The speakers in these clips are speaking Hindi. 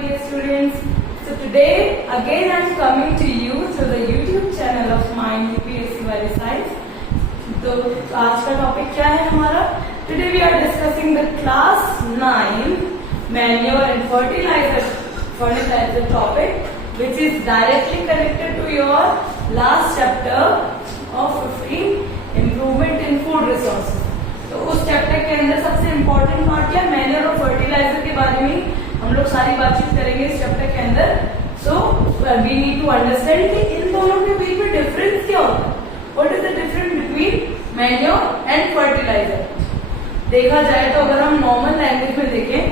dear students. So today again I am coming to you through the YouTube channel of mine UPSC Verisize. तो आज का टॉपिक क्या है हमारा? Today we are discussing the class 9 manure and fertilizer topic, which is directly connected to your last chapter of 15 improvement in food resources. तो उस चैप्टर के अंदर सबसे इम्पोर्टेंट पार्ट क्या मैन्योर और फर्टिलाइजर के बारे में हम लोग सारी बातचीत करेंगे इस चैप्टर के अंदर. So we need to understand कि इन दोनों के बीच में डिफरेंस क्या होता है. What is the difference between manure and fertiliser. देखा जाए तो अगर हम नॉर्मल लैंग्वेज में देखें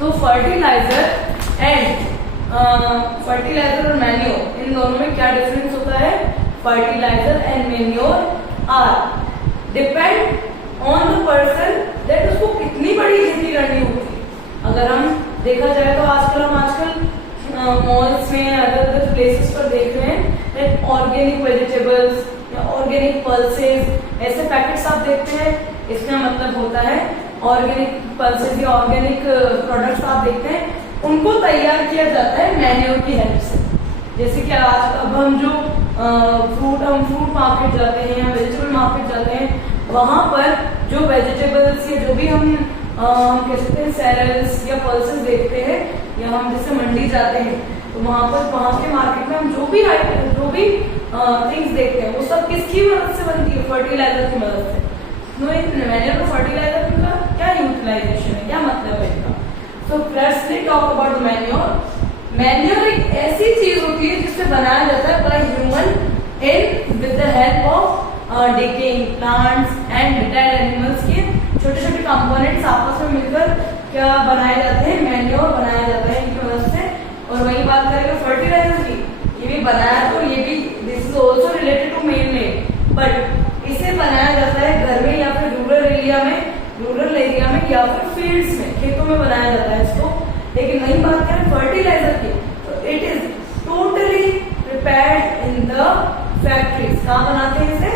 तो फर्टिलाइजर और मैन्योर इन दोनों में क्या डिफरेंस होता है. Fertiliser and manure are depend on the person that उसको कितनी बड़ी खेती करनी होती है. अगर हम देखा जाए तो आजकल मॉल्स में अदर प्लेसेस पर देख रहे हैं दैट ऑर्गेनिक वेजिटेबल्स या ऑर्गेनिक पल्सेस ऐसे पैकेट्स आप देखते हैं. इसका मतलब होता है ऑर्गेनिक पल्सेस या ऑर्गेनिक प्रोडक्ट्स आप देखते हैं उनको तैयार किया जाता है मैन्योर की हेल्प से. जैसे कि आज अब हम जो फ्रूट मार्केट जाते हैं या वेजिटेबल मार्केट जाते हैं वहां पर जो वेजिटेबल्स या जो भी हम कह सकते हैं सैरल्स या पल्सेस देखते हैं या हम जैसे मंडी जाते हैं तो वहां के मार्केट में हम जो भी थिंग्स देखते हैं वो सब किसकी मदद से बनती है. फर्टिलाइजर की मदद से. मैन्योर और फर्टिलाइजर का क्या यूटिलाइजेशन है, क्या मतलब है इनका. So let's talk about manure. Manure एक ऐसी चीज होती है जिससे बनाया जाता है by human with the help of decaying plants and did animals के छोटे छोटे कंपोनेंट्स आपस में मिलकर क्या बनाए जाते हैं. मैन्योर बनाया जाता है इनकी मदद से. और वही बात करेंगे फर्टिलाइजर की. ये भी बनाया तो ये भी this is also related to man made but इसे बनाया जाता है घर में या फिर रूरल एरिया में या फिर फील्ड्स में खेतों में बनाया जाता है इसको. लेकिन वही बात करें फर्टिलाइजर की तो it is totally prepared in the factories. कहाँ बनाते हैं इसे?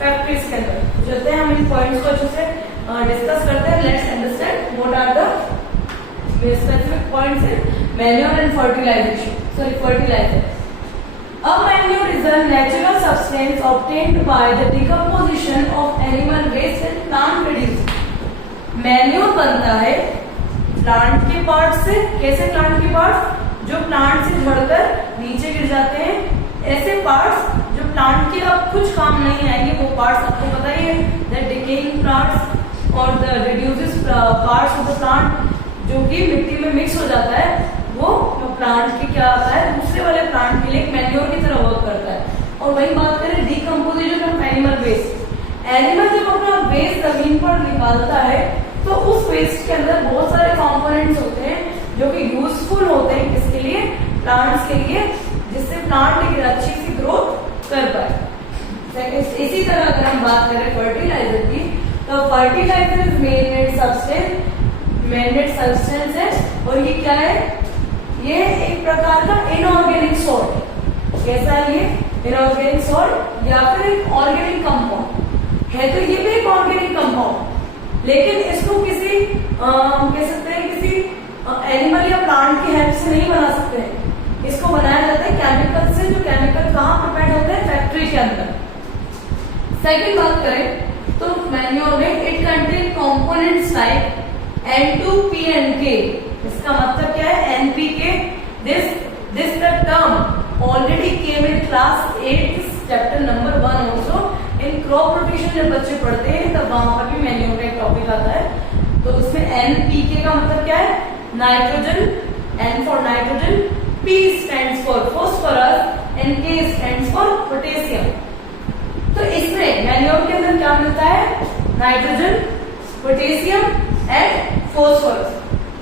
फैक्ट्रीज के अंदर. चलते हैं हम इन पॉइंट्स को अच्छे से डिस्कस करते हैं. Let's understand what are the specific points in manure and fertiliser. A manure is a natural substance obtained by the decomposition of animal waste and plant produce. Manure बनता है प्लांट के पार्ट से. कैसे प्लांट के पार्ट? जो प्लांट से झड़कर नीचे गिर जाते हैं ऐसे पार्ट्स जो प्लांट के अब कुछ काम नहीं आएंगे वो पार्ट्स आपको पता ही है. द डिकेइंग प्लांट्स और the reduces parts of the plant जो कि मिट्टी में मिक्स हो जाता है वो प्लांट के क्या आता है दूसरे वाले प्लांट के लिए एक मैन्योर की तरह वर्क करता है. और वही बात करें decomposition of animal waste. Animal जब अपना वेस्ट जमीन पर निकालता है तो उस वेस्ट के अंदर बहुत सारे कंपोनेंट्स होते हैं जो कि यूजफुल होते हैं किसके लिए? प्लांट्स के लिए, जिससे प्लांट एक अच्छी सी ग्रोथ कर पाए. इसी तरह अगर हम बात करें फर्टिलाइजर की तो fertiliser is man made substance है. और ये क्या है? ये एक प्रकार का इनऑर्गेनिक सॉल्ट. कैसा है ये? इनऑर्गेनिक सॉल्ट या फिर एक ऑर्गेनिक कंपाउंड है. तो ये भी एक ऑर्गेनिक कंपाउंड लेकिन इसको किसी कह सकते हैं किसी एनिमल या प्लांट की हेल्प से नहीं बना सकते हैं. इसको बनाया जाता है केमिकल से. जो केमिकल कहाँ प्रिपेयर होते हैं? फैक्ट्री के अंदर. सेकंड बात करें तो मैन्योर में it contain components like N2P&K. इसका मतलब क्या है? NPK. This the term already came in class 8 chapter number 1 also. In crop rotation जब बच्चे पढ़ते हैं तब वहां पर भी मैन्योर का एक टॉपिक आता है. तो उसमें NPK का मतलब क्या है? Nitrogen. N for nitrogen, P stands for phosphorus and K stands for potassium. तो इसमें मैन्योर के अंदर क्या मिलता है? Nitrogen, potassium and phosphorus.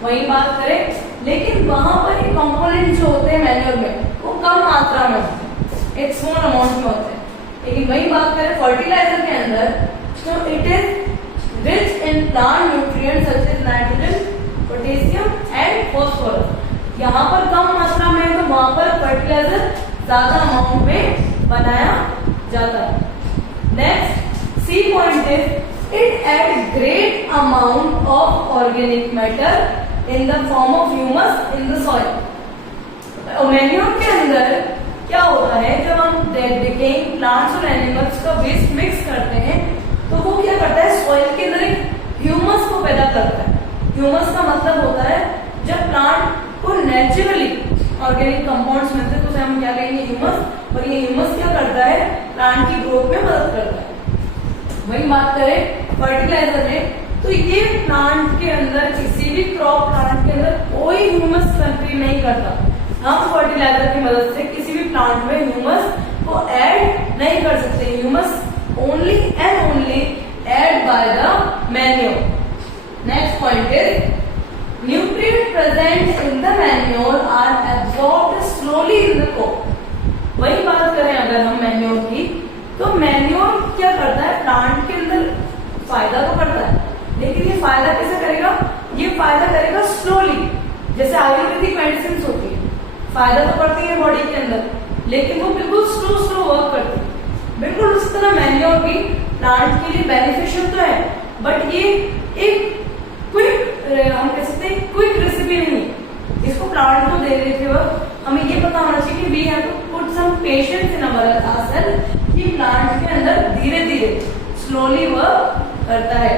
वही बात करें लेकिन वहां पर ये कंपोनेंट जो होते हैं मैन्योर में वो कम मात्रा में होते हैं, एक स्मॉल अमाउंट में होते हैं. लेकिन वही बात करें फर्टिलाइजर के अंदर तो it is rich in plant nutrients such as nitrogen, potassium and phosphorus. यहाँ पर कम मात्रा में है तो वहां पर फर्टिलाइजर ज्यादा अमाउंट में बनाया जाता है. Next see point is it adds great amount of organic matter in the form of humus in the soil. Manure के अंदर क्या होता है, जब हम डिकेइंग प्लांट्स और एनिमल्स का वेस्ट मिक्स करते हैं तो वो क्या करता है, सॉइल के अंदर एक ह्यूमस को पैदा करता है। ह्यूमस का मतलब होता है जब प्लांट को नेचुरली ऑर्गेनिक कंपाउंड्स मिलते हैं तो उसे हम क्या कहेंगे, ह्यूमस। और ये ह्यूमस क्या करता है, प्लांट की ग्रोथ में मदद करता है। वही बात करें फर्टिलाइजर में, तो ये प्लांट के अंदर, किसी भी क्रॉप प्लांट के अंदर कोई ह्यूमस कंट्री नहीं करता। हम फर्टिलाइजर की मदद से किसी भी प्लांट में ह्यूमस को ऐड नहीं कर सकते। Humus only and only add by the manure. Next point is nutrient present in the manure are absorbed slowly in the crop. वही बात करें अगर हम मैन्योर की, तो मैन्योर क्या करता है, प्लांट के अंदर फायदा तो करता है, लेकिन ये फायदा कैसे करेगा, ये फायदा करेगा स्लोली। जैसे आयुर्वेदिक मेडिसिन होती है, फायदा तो करती है बॉडी के अंदर, लेकिन वो बिल्कुल स्लो वर्क करती है। बिल्कुल उस तरह मैन्योर भी प्लांट के लिए बेनिफिशियल तो है, बट ये एक क्विक, हम कह सकते हैं क्विक रेसिपी नहीं है। इसको प्लांट को दे देते वक्त हमें ये पता होना चाहिए कि we have to put some patience in our self, कि प्लांट के अंदर धीरे धीरे स्लोली वर्क करता है।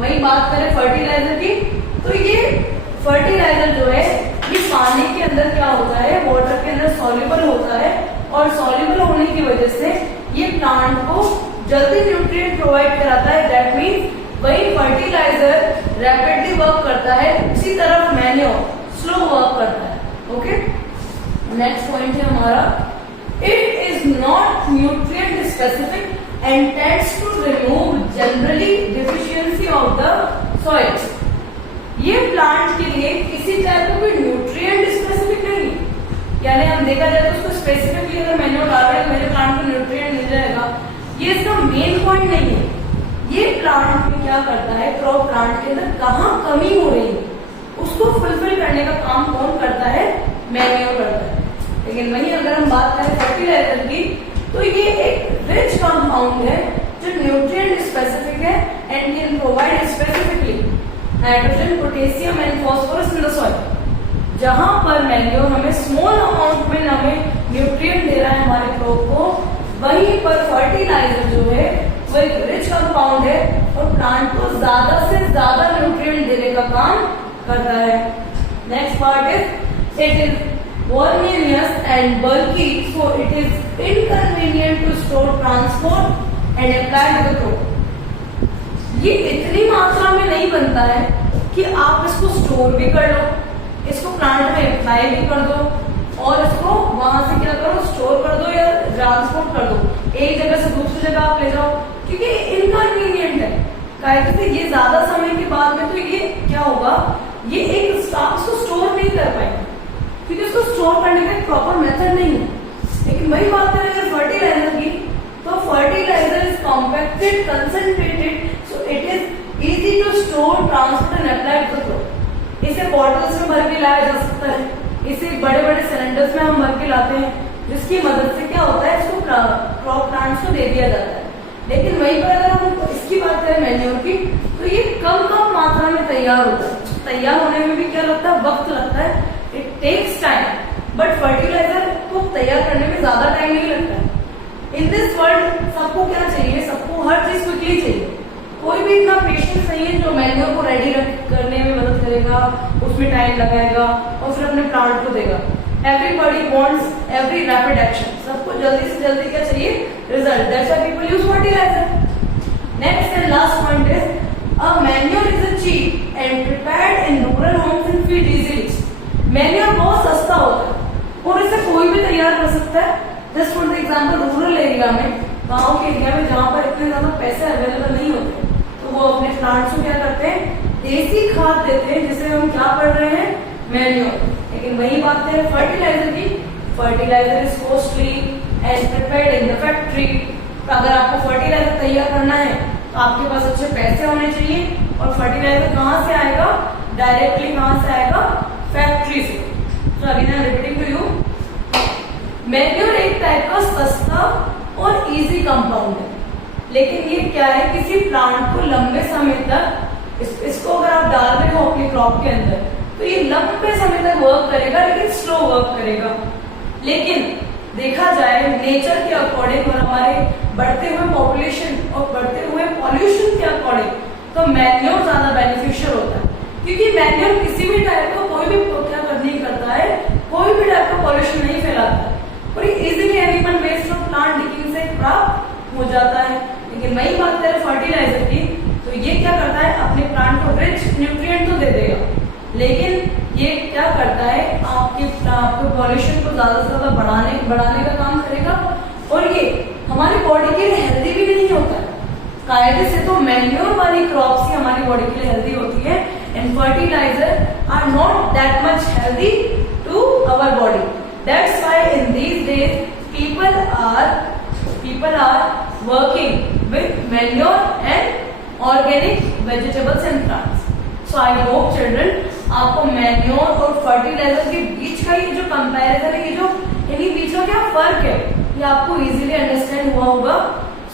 वही बात करें फर्टिलाइजर की, तो ये फर्टिलाइजर जो है ये पानी के अंदर क्या होता है, वाटर के अंदर सॉल्युबल होता है, और सॉल्युबल होने की वजह से ये प्लांट को जल्दी न्यूट्रिएंट प्रोवाइड कराता है। दैट मीन्स वही फर्टिलाइजर रैपिडली वर्क करता है, उसी तरफ मैन्योर स्लो वर्क करता है। ओके, नेक्स्ट पॉइंट है हमारा, it is not nutrient specific and tends to remove generally deficiency of the soil। ये प्लांट के लिए किसी टाइप का कोई न्यूट्रिएंट स्पेसिफिक नहीं, यानी हम देखा जाए तो उसको स्पेसिफिकली अगर मैन्योर डाल रहे हैं मेरे प्लांट को न्यूट्रिएंट मिल जाएगा, ये इसका मेन पॉइंट नहीं है। ये प्लांट में क्या करता है, क्रॉप प्लांट के अंदर कहाँ कमी हो रही है उसको फुलफिल करने का काम कौन करता है, मैन्योर करता है। लेकिन वहीं अगर हम बात करें फर्टिलाइजर की, तो ये एक रिच कंपाउंड है जो न्यूट्रिएंट स्पेसिफिक है and can provide specifically nitrogen, potassium and phosphorus in the soil. जहां पर मैन्योर हमें स्मॉल अमाउंट में हमें न्यूट्रिएंट दे रहा है हमारे क्रॉप को, वहीं पर फर्टिलाइजर जो है वो एक रिच कंपाउंड है और प्लांट को ज्यादा से ज्यादा न्यूट्रिएंट देने का काम करता है। Next part is it is voluminous and bulky, so it is inconvenient to store, transport and apply to the crop। ये इतनी मात्रा में नहीं बनता है कि आप इसको स्टोर भी कर लो, इसको प्लांट में अप्लाई भी कर दो और इसको वहां से क्या करो, स्टोर कर दो या ट्रांसपोर्ट कर दो, एक जगह से दूसरी जगह आप ले जाओ, क्योंकि इनकन्वीनियंट है। कायदे से ये ज्यादा समय के बाद में तो ये क्या होगा, ये एक इसको स्टोर नहीं कर पाएंगे क्योंकि उसको स्टोर करने का एक प्रॉपर मेथड नहीं है। लेकिन वही बात करें अगर फर्टिलाइजर की, तो fertiliser is compacted, concentrated, so it is easy to store, transport and apply to the crop. इसे बॉटल्स में भर के लाया जा सकता है, इसे बड़े बड़े सिलेंडर्स में हम भर के लाते हैं, जिसकी मदद से क्या होता है, इसको क्रॉप प्लांट्स को दे दिया जाता है। लेकिन वहीं पर अगर हम इसकी बात करें मैन्योर की, तो ये कम मात्रा में तैयार होता है। तैयार होने में भी क्या लगता है, वक्त लगता है, it takes time, but fertiliser को तैयार करने में ज्यादा टाइम नहीं लगता है। इन दिस वर्ल्ड सबको क्या चाहिए, सबको हर चीज क्विकली चाहिए। कोई भी इतना पेशेंस नहीं है जो मैन्योर को रेडी करने में मदद करेगा, उसमें टाइम लगाएगा और फिर अपने प्लांट को देगा। Everybody wants every rapid action, सबको जल्दी से जल्दी क्या चाहिए, result. That's why people use fertiliser. Next and last point is a manure is a cheap and prepared in rural homes and field easily. Manure बहुत सस्ता होता है और इसे कोई भी तैयार कर सकता है। Just for the example, rural area में, गांव के एरिया में जहां पर इतने ज्यादा पैसे अवेलेबल नहीं होते, तो वो अपने प्लांट्स को क्या करते हैं, देसी खाद देते हैं, जिसे हम क्या कर रहे हैं, मैन्योर। लेकिन वही बात है फर्टिलाइजर की, fertiliser is costly and prepared in the factory. तो अगर आपको फर्टिलाइजर तैयार करना है तो आपके पास अच्छे पैसे होने चाहिए, और फर्टिलाइजर कहाँ से आएगा, डायरेक्टली कहाँ से आएगा, फैक्ट्री से। तो अभी मैं रिपीटिंग टू यू, मैन्योर एक टाइप का सस्ता और इजी कंपाउंड है, लेकिन ये क्या है, किसी प्लांट को लंबे समय तक इसको अगर आप डाल रहे हो अपनी क्रॉप के अंदर, तो ये लंबे समय तक वर्क करेगा, लेकिन स्लो वर्क करेगा। लेकिन देखा जाए नेचर के अकॉर्डिंग और हमारे बढ़ते हुए पॉपुलेशन और बढ़ते हुए पॉल्यूशन के अकॉर्डिंग तो मैन्योर ज्यादा बेनिफिशियल होता है, क्योंकि मैन्योर किसी भी टाइप का कोई भी नहीं करता है, कोई भी टाइप का पॉल्यूशन नहीं फैलाता है और ये इजीली एनिमल वेस्ट और प्लांट डिकिंग से प्राप्त हो जाता है। लेकिन वही बात करें फर्टिलाइजर की, तो ये क्या करता है, अपने प्लांट को रिच न्यूट्रिएंट तो दे देगा, लेकिन ये क्या करता है, आपके पॉल्यूशन को ज्यादा से ज्यादा बढ़ाने का काम करेगा और ये हमारी बॉडी के लिए हेल्दी भी नहीं होता है। कायदे से तो मैन्योर वाली क्रॉप्स ही हमारी बॉडी के लिए हेल्दी होती है and fertiliser are not that much healthy to our body. That's why in these days people are working with manure and organic vegetables and plants. So I hope children आपको मैन्योर और फर्टिलाइजर के बीच का ये जो कंपैरिजन है, ये जो इन्हीं बीच का क्या फर्क है, ये आपको इजीली अंडरस्टैंड हुआ होगा।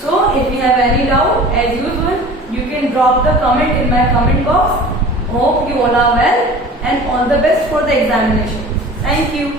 So if you have any doubt, as usual, you can drop the comment in my comment box. Hope you all are well and all the best for the examination. Thank you.